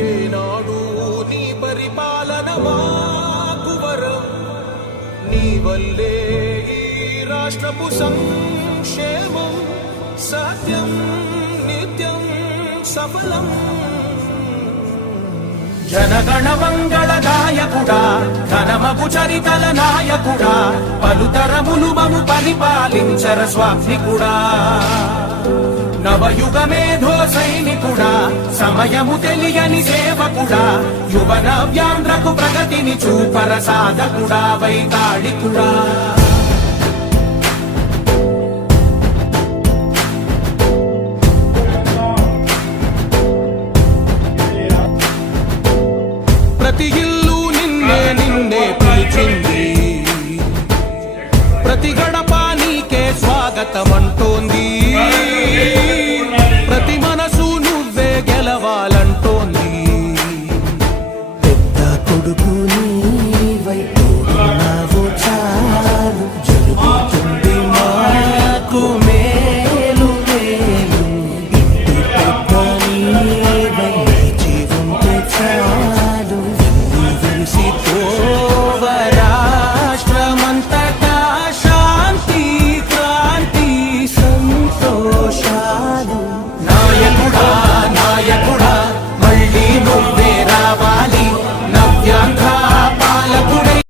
ఏనాడు నీ పరిపాలన మాకు వరం, నీ వల్లే ఈ రాష్ట్రపు సంక్షేమం సత్యం నిత్యం సఫలం. జనగణ మంగళ నాయకుడా, ఘనమగు చరితల నాయకుడా, పలుతరములు మము పరిపాలించర స్వామికుడా. నవయుగ మేధో సైనికుడా, సమయము తెలియని సేవకుడా, యువ నవ్యాంధ్రకు ప్రగతిని చూపర సాధకుడా, వైతాళికుడా. ప్రతి ఇల్లు నిన్నే నిన్నే పిలిచింది, ప్రతి గడప నీకే స్వాగతమంటోంది.